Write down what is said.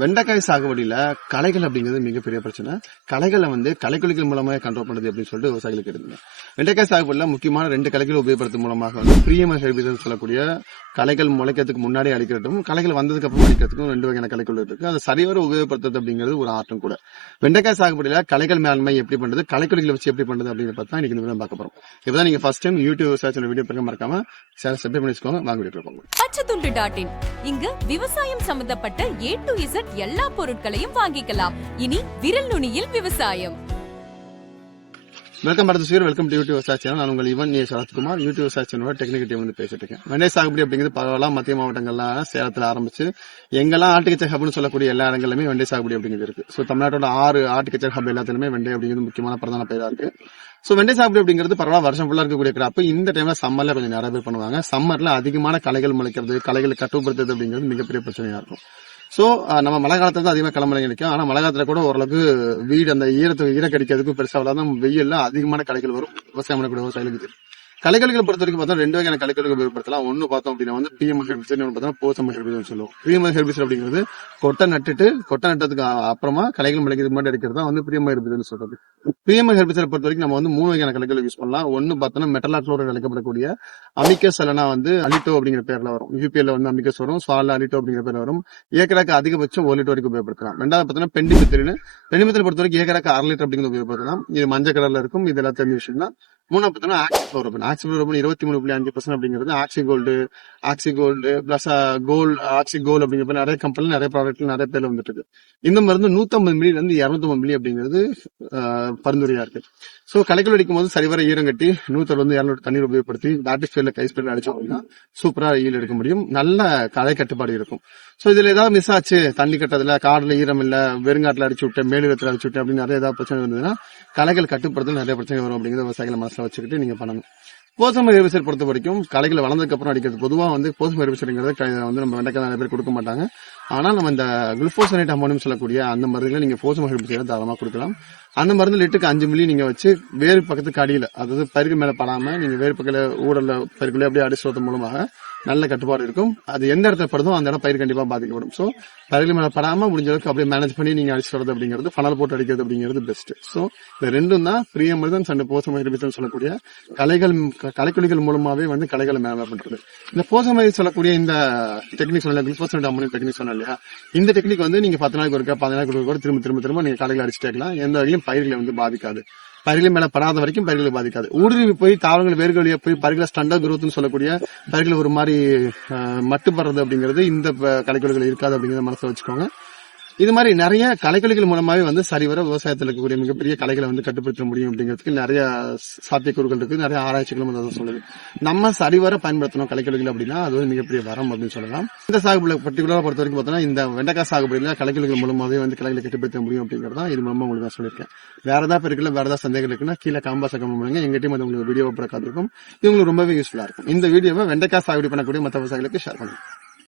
வெண்டைக்காய் சாகுபடியில களைகள் அப்படிங்கிறது மிகப்பெரிய பிரச்சனை. களைகளை களைக்கொல்லிகள் மூலமா கண்ட்ரோல் பண்றது அப்படின்னு சொல்லிட்டு விவசாயிகளுக்கு இருக்குங்க. வெண்டைக்காய் சாகுபடியில முக்கியமான 2 களைகள் உபயோகப்படுத்தும் மூலமாக பிரியம ஹெர்பிசைட் சொல்லக்கூடிய களைகள் முளைக்கிறதுக்கு முன்னாடி அடிக்கிறதும் களைகள் வந்ததுக்கு அப்புறம் அடிக்கிறதுக்கும் 2 வகையான களைகள் இருக்கு. அதை சரிவர உபயோகப்படுத்துறது அப்படிங்கிறது ஒரு ஆர்ட்டும் கூட. வெண்டைக்காய் சாகுபடியில களைகள் மேன்மை எப்படி பண்றது, களைக்கொல்லிகளை வச்சு எப்படி பண்றது அப்படின்னு பார்த்தா இன்னைக்கு இந்த வீடியோ பார்க்க போறோம். இப்பதான் நீங்க ஃபர்ஸ்ட் டைம் யூடியூப் விவசாயத்தில் வீடியோ பார்க்க மறக்காம சப்ஸ்கிரைப் பண்ணி வச்சுக்கோங்க. வாங்க வீடியோ போங்க. பச்சைத்துண்டு.in இங்கு விவசாயம் சம்பந்தப்பட்ட A to Z எல்லா பொருட்களையும் வாங்கிக்கலாம். இனி விரல் நுனியில் விவசாயம். வெல்கம் வெல்கம் டு யூடியூப் விவசாய சேனல். நான் உங்கள் இவன் சரத்குமார், யூடியூப் விவசாய சேனலோட டெக்னிக்கல் டீம் பேசிட்டு இருக்கேன். வெண்டை சாகுபடி அப்படிங்கிறது பரவாயில்ல மத்திய மாவட்டங்கள்லாம் சேலத்தில் ஆரம்பிச்சு எங்கெல்லாம் ஆட்டுக்கச்சர் ஹப்னு சொல்லக்கூடிய எல்லா இடங்களிலுமே வெண்டை சாகுபடி அப்படிங்கிறது இருக்கு. ஸோ தமிழ்நாட்டோட 6 ஆட்டுக்கச்சர் ஹப் எல்லாத்துலயுமே வெண்டை அப்படிங்கிறது முக்கியமான பிரதான பயிரா இருக்கு. ஸோ வெண்டை சாகுபடி அப்படிங்கிறது பரவாயில்ல வருஷம் ஃபுல்லா இருக்கக்கூடிய கிராப். இந்த டைம்ல சம்மர்ல கொஞ்சம் நிறைய பேர் பண்ணுவாங்க. சம்மர்ல அதிகமான களைகள் முளைக்கிறது, களைகளை கட்டுப்படுத்துறது அப்படிங்கிறது மிகப்பெரிய பிரச்சனையா இருக்கும். சோ நம்ம மழை காலத்துல தான் அதிகமா கிளம்புற கிடைக்கும். ஆனா மழை காலத்துல கூட ஓரளவுக்கு வீடு அந்த ஈர கடிக்கிறதுக்கும் பெருசா இல்லாத வெயில்ல அதிகமான களைகள் வரும். விவசாயம் பண்ணக்கூடிய விவசாயிகளுக்கு களைகளை பொறுத்த வரைக்கும் பார்த்தா 2 வகையான களைகளை உபயோகப்படுத்தலாம். ஒன்னு பார்த்தோம் அப்படின்னா பிஎம் ஹெர்பிசைட், பார்த்தா போசம் ஹெர்பிசைட் சொல்லுவோம். பிஎம் ஹெர்பிசைட் அப்படிங்கிறது கொட்டை நட்டதுக்கு அப்புறமா களைகள் முளைக்கிறதுக்கு முன்னாடி அடிக்கிறது தான் பிஎம் ஹெர்பிசைட் சொல்றது. பிஎம் ஹெர்பிசைட் பொறுத்த வரைக்கும் நம்ம 3 வகையான களைகள் யூஸ் பண்ணலாம். ஒன்னு பார்த்தோம்னா மெட்டலாக்ளோரைட் அழைக்கப்படக்கூடிய அமிகஸ் இல்லைனா அலிட்டோ அப்படிங்கிற பேர்ல வரும். யூபிஎல்ல அமிகஸ் வரும், ஸ்வால்ல அலிட்டோ அப்படிங்கிற பேர்ல வரும். ஏக்கராக்கு அதிகபட்சம் 1 லிட்டர் வரைக்கும் உபயோகப்படுத்தலாம். ரெண்டாவது பார்த்தோம்னா பெண்டிமெத்தில் பொறுத்த வரைக்கும் ஏக்கராக்கு 1/2 லிட்டர் அப்படிங்கிறது உபயோகப்படுத்தலாம். இது மஞ்சள் கலர்ல இருக்கும். இது எல்லாம் தெரிஞ்ச விஷயம் தான். மூணாவது பார்த்தோம்னா ஆக்சிஃப்ளோரோபன் 23.5% அப்படிங்கிறது ஆக்சிகோல்டு பிளஸ் ஆக்சிகோல் அப்படிங்கிற நிறைய கம்பெனி நிறைய ப்ராடக்ட்ல நிறைய பேர்ல வந்துட்டு இருக்கு. இந்த மருந்து 150 மில்லில இருந்து 250 மில்லி அப்படிங்கிறது பரிந்துரையா இருக்கு. சோ களைகள் அடிக்கும் போது சரிவர ஈரம் கட்டி 160-200 தண்ணீர் உபயோகப்படுத்தி பேட்டரி ஸ்பீட்ல கை ஸ்பீட்ல அடிச்சோம் அப்படின்னா சூப்பரா ஈல் எடுக்க முடியும். நல்ல களை கட்டுப்பாடு இருக்கும். சோ இதுல ஏதாவது மிஸ் ஆச்சு, தண்ணி கட்டதுல காடுல ஈரம் இல்ல, வெறுங்காட்டுல அடிச்சு விட்டேன், மேலுரத்துல அடிச்சு விட்டேன் அப்படின்னு நிறைய ஏதாவது பிரச்சனை இருந்ததுன்னா களைகள் கட்டுப்படுத்த நிறைய பிரச்சனை வரும் அப்படிங்கிறத விவசாயிகளை மனசுல வச்சுக்கிட்டு நீங்க பண்ணணும். போசம் ஹெர்பிசைட் பொறுத்த வரைக்கும் களைகள் வளர்ந்ததுக்கு அப்புறம் அடிக்கிறது. பொதுவாக போசம் ஹெர்பிசைட்ங்கிறது நம்ம வெண்டைக்காய் நிறைய பேர் கொடுக்க மாட்டாங்க. ஆனா நம்ம இந்த குளுஃபோசனேட் அமோனியம் சொல்லக்கூடிய அந்த மருந்துகளை நீங்க போசம் ஹெர்பிசைட் தாராளமா கொடுக்கலாம். அந்த மருந்து லிட்டருக்கு 5 மில்லி நீங்க வச்சு வேறு பக்கத்துக்கு அடியில, அதாவது பயிருக்கு மேல படாம நீங்க வேறு பக்கத்துல ஊடல்ல பயிருக்குள்ளே அப்படியே அடிச்சுறது மூலமாக நல்ல கட்டுப்பாடு இருக்கும். அது எந்த இடத்துல படுதோ அந்த இடம் பயிர் கண்டிப்பா பாதிக்கப்படும். சோ பயிர்கள் மேல படாம முடிஞ்ச அளவுக்கு அப்படியே மேனேஜ் பண்ணி நீங்க அடிச்சு வரது அப்படிங்கிறது, ஃபனல் போட்டு அடிக்கிறது அப்படிங்கிறது பெஸ்ட். சோ இந்த ரெண்டும் தான் பிரியமருதன் அண்ட் போசம் ஹெர்பிசைட் சொல்லக்கூடிய களைக்கொல்லிகள் மூலமாவே களைகளை மேல பண்றது. இந்த போசம் சொல்லக்கூடிய இந்த டெக்னிக் சொன்ன குளுஃபோசனேட் அமோனியம் டெக்னிக் சொன்னா இல்லையா, இந்த டெக்னிக் நீங்க 10 நாளைக்கு ஒருக்கா 15 நாளைக்கு ஒருக்கா திரும்ப நீங்க களைகளை அடிச்சுட்டே இருக்கலாம். எந்த வகையும் பயிர்களை பாதிக்காது. பயிர்கள் மேல படாத வரைக்கும் பயிர்களை பாதிக்காது. ஊடுருவி போய் தாவரங்கள் வேர்கள் வழியா போய் பயிர்களை ஸ்டண்டர் குரோத்னு சொல்லக்கூடிய பயிர்கள் ஒரு மாதிரி மட்டுப்படுறது அப்படிங்கிறது இந்த களைக்கொல்லிகள் இருக்காது அப்படிங்கறத மனசுல வச்சுக்கோங்க. இது மாதிரி நிறைய களைக்கொல்லிகள் மூலமாவே சரிவர விவசாயத்தில் இருக்கக்கூடிய மிகப்பெரிய களைகளை கட்டுப்படுத்த முடியும் அப்படிங்கிறதுக்கு நிறைய சாத்தியக்கூறுகள் இருக்கு. நிறைய ஆராய்ச்சிகளும் அதை சொல்லுது. நம்ம சரிவர பயன்படுத்தணும் களைக்கொல்லிகள் அப்படின்னா அது ஒரு மிகப்பெரிய வரம் அப்படின்னு சொல்லலாம். இந்த சாகுபடி பர்டிகுலரா பொறுத்த வரைக்கும் பார்த்தோம்னா இந்த வெண்டைக்காய் சாகுபடியில களைக்கொல்லிகள் மூலமாவே களைகளை கட்டுப்படுத்த முடியும் அப்படிங்கிறதா இது மூலமா உங்களுக்கு நான் சொல்லியிருக்கேன். வேற ஏதாவது இருக்குல்ல, வேற ஏதாவது சந்தேகம் இருக்குன்னா கீழே காம்பாச கமெண்ட் பண்ணுங்க. எங்க டீம் உங்களுக்கு வீடியோ காத்திருக்கும். இது உங்களுக்கு ரொம்பவே யூஸ்ஃபுல்லா இருக்கும். இந்த வீடியோவை வெண்டைக்காய் சாகுபடி பண்ணக்கூடிய மற்ற விவசாயிகளுக்கு ஷேர் பண்ணுங்க.